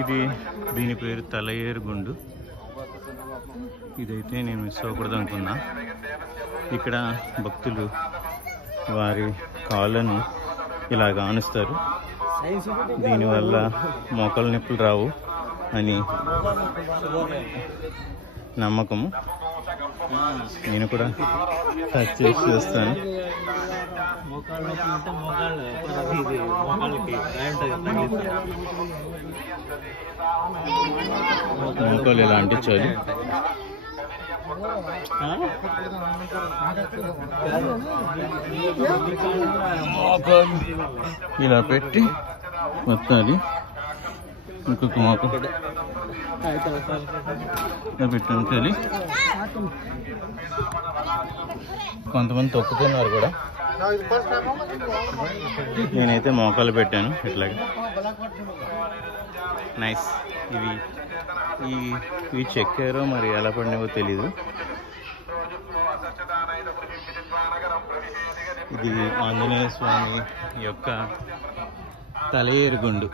ఇది దీని పేరు తలయేరు గుండు. ఇదైతే నేను మిస్ అవ్వకూడదు అనుకున్నా. ఇక్కడ భక్తులు వారి కాళ్ళను ఇలాగ ఆనుస్తారు. దీనివల్ల మోకాళ్ళ నొప్పులు రావు అని నమ్మకము. నేను కూడా టచ్ చేసి చూస్తాను. మోకాలు ఇలా అంటించాలి. మోకాలు ఇలా పెట్టి వస్తాలి. ఇంకొక మోకాలు ఇలా పెట్టి ఉంచాలి. కొంతమంది తొక్కుతున్నారు కూడా. నేనైతే మోకాలు పెట్టాను ఇట్లాగా. నైస్. ఇవి చెక్కారో మరి ఎలా పడినావో తెలీదు. ఇది ఆంజనేయ స్వామి యొక్క తలయేరు గుండు.